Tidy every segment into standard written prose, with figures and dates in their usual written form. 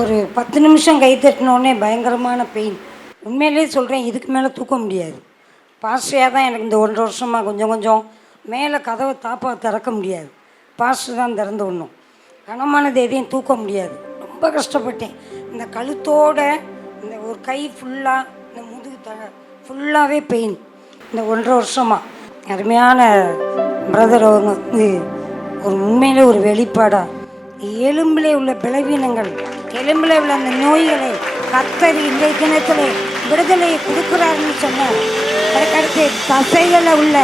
ஒரு 10 நிமிஷம் கை தட்டினோடனே பயங்கரமான பெயின். உண்மையிலே சொல்கிறேன், இதுக்கு மேலே தூக்க முடியாது. பாஸ்டரையாக தான் எனக்கு இந்த 1.5 வருஷமாக கொஞ்சம் கொஞ்சம் மேலே கதவை தாப்பா திறக்க முடியாது. பாஸ்டர் தான் திறந்து விடணும். கனமானது எதையும் தூக்க முடியாது. ரொம்ப கஷ்டப்பட்டேன். இந்த கழுத்தோட இந்த ஒரு கை ஃபுல்லாக, இந்த முதுகு ஃபுல்லாகவே பெயின். இந்த 1.5 வருஷமாக அருமையான பிரதர் அவங்க வந்து ஒரு உண்மையிலே ஒரு வெளிப்பாடாக எலும்பிலே உள்ள பலவீனங்கள், எலும்பில் உள்ள அந்த நோய்களை கர்த்தர் இன்றைய தினத்தில் விடுதலையை கொடுக்குறாருன்னு சொன்னார். அதுக்கடுத்து தசைகளில் உள்ள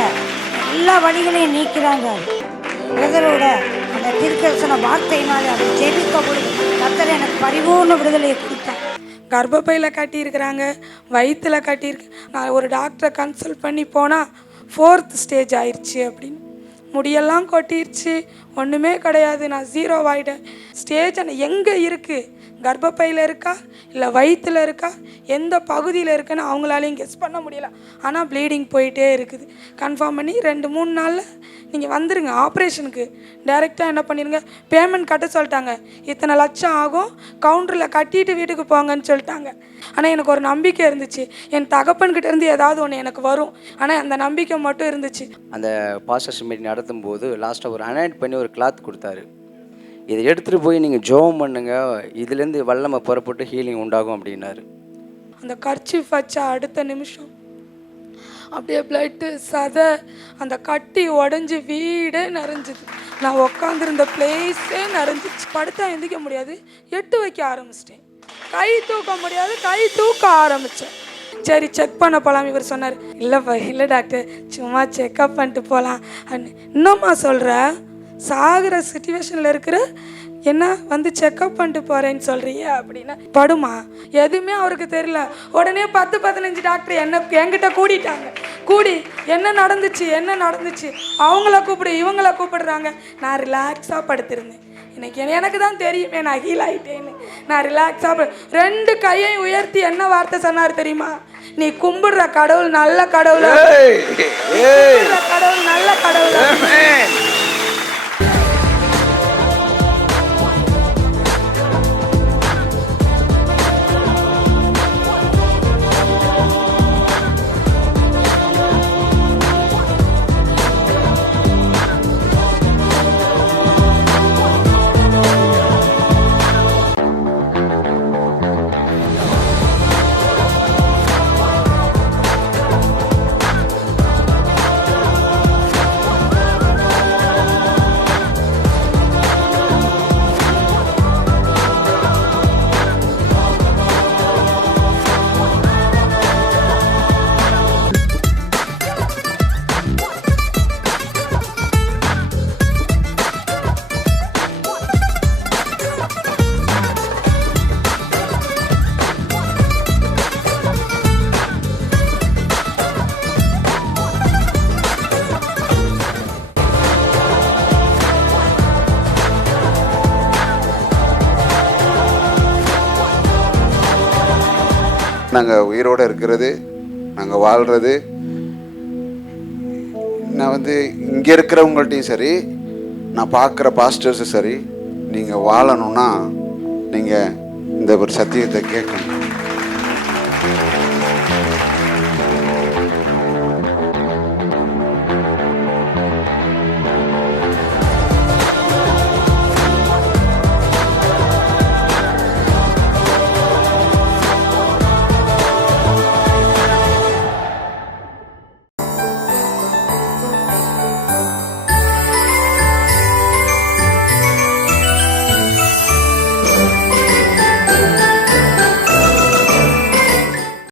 எல்லா வழிகளையும் நீக்கிறாங்க. பிரதரோட அந்த தீர்க்கதரிசன வார்த்தையினால அதை ஜெபிக்க பொழுது கர்த்தர் எனக்கு பரிபூர்ண விடுதலையை கொடுத்தார். கர்ப்பப்பையில் கட்டியிருக்கிறாங்க, வயிற்றில் கட்டியிருக்கு. நான் ஒரு டாக்டரை கன்சல்ட் பண்ணி போனால் 4th ஸ்டேஜ் ஆயிடுச்சு அப்படின்னு. முடியெல்லாம் கொட்டிருச்சு, ஒன்றுமே கிடையாது, நான் 0 ஆகிட்டேன். ஸ்டேஜ் எங்கே இருக்குது, கர்ப்பப்பையில் இருக்கா இல்லை வயிற்றில் இருக்கா, எந்த பகுதியில் இருக்குன்னு அவங்களாலையும் கெஸ் பண்ண முடியல. ஆனால் ப்ளீடிங் போயிட்டே இருக்குது. கன்ஃபார்ம் பண்ணி 2-3 நாளில் நீங்கள் வந்துடுங்க ஆப்ரேஷனுக்கு. டைரெக்டாக என்ன பண்ணிடுங்க, பேமெண்ட் கட்ட சொல்லிட்டாங்க. இத்தனை லட்சம் ஆகும், கவுண்டரில் கட்டிட்டு வீட்டுக்கு போங்கன்னு சொல்லிட்டாங்க. ஆனால் எனக்கு ஒரு நம்பிக்கை இருந்துச்சு, என் தகப்பன்கிட்ட இருந்து ஏதாவது ஒன்று எனக்கு வரும். ஆனால் அந்த நம்பிக்கை மட்டும் இருந்துச்சு. அந்த பாஸ்டர்ஸ் மீட்டிங் நடத்தும் போது லாஸ்ட்டாக ஒரு அனாயிண்ட் பண்ணி ஒரு கிளாத் கொடுத்தாரு. இதை எடுத்துகிட்டு போய் நீங்கள் ஜெபம் பண்ணுங்க, இதுலேருந்து வல்லமை புறப்பட்டு ஹீலிங் உண்டாகும் அப்படின்னாரு. அந்த கர்ச்சீஃப் வச்சா அடுத்த நிமிஷம் அப்படியே பிளட்டு சதை அந்த கட்டி உடஞ்சி வீடே நிறைஞ்சிது. நான் உக்காந்துருந்த பிளேஸே நிறைஞ்சிச்சு. படுத்தா எந்திக்க முடியாது, எட்டு வைக்க ஆரம்பிச்சிட்டேன். கை தூக்க முடியாது, கை தூக்க ஆரம்பித்தேன். சரி செக் பண்ண போகலாம். இவர் சொன்னார், இல்லைப்பா இல்லை டாக்டர், சும்மா செக்கப் பண்ணிட்டு போகலாம் அப்படின்னு. இன்னும்மா சொல்கிற, சாகிற சிச்சுவேஷனில் இருக்கிற என்ன வந்து செக்கப் பண்ணிட்டு போகிறேன்னு சொல்கிறியே அப்படின்னா, படுமா எதுவுமே அவருக்கு தெரியல. உடனே 10-15 டாக்டர் என்கிட்ட கூடிட்டாங்க. கூடி என்ன நடந்துச்சு அவங்கள கூப்பிடு இவங்கள கூப்பிடுறாங்க. நான் ரிலாக்ஸாக படுத்திருந்தேன். எனக்கு தான் தெரியுமே நான் ஹீல் ஆகிட்டேன்னு. நான் ரிலாக்ஸாக 2 கையையும் உயர்த்தி என்ன வார்த்தை சொன்னார் தெரியுமா, நீ கும்பிடுற கடவுள் நல்ல கடவுள், கடவுள் நல்ல கடவுள். நாங்கள் உயிரோடு இருக்கிறது, நாங்கள் வாழ்கிறது, நான் வந்து இங்கே இருக்கிறவங்கள்ட்டையும் சரி, நான் பார்க்குற பாஸ்டர்ஸும் சரி, நீங்கள் வாழணும்னா நீங்கள் இந்த ஒரு சத்தியத்தை கேட்கணும்.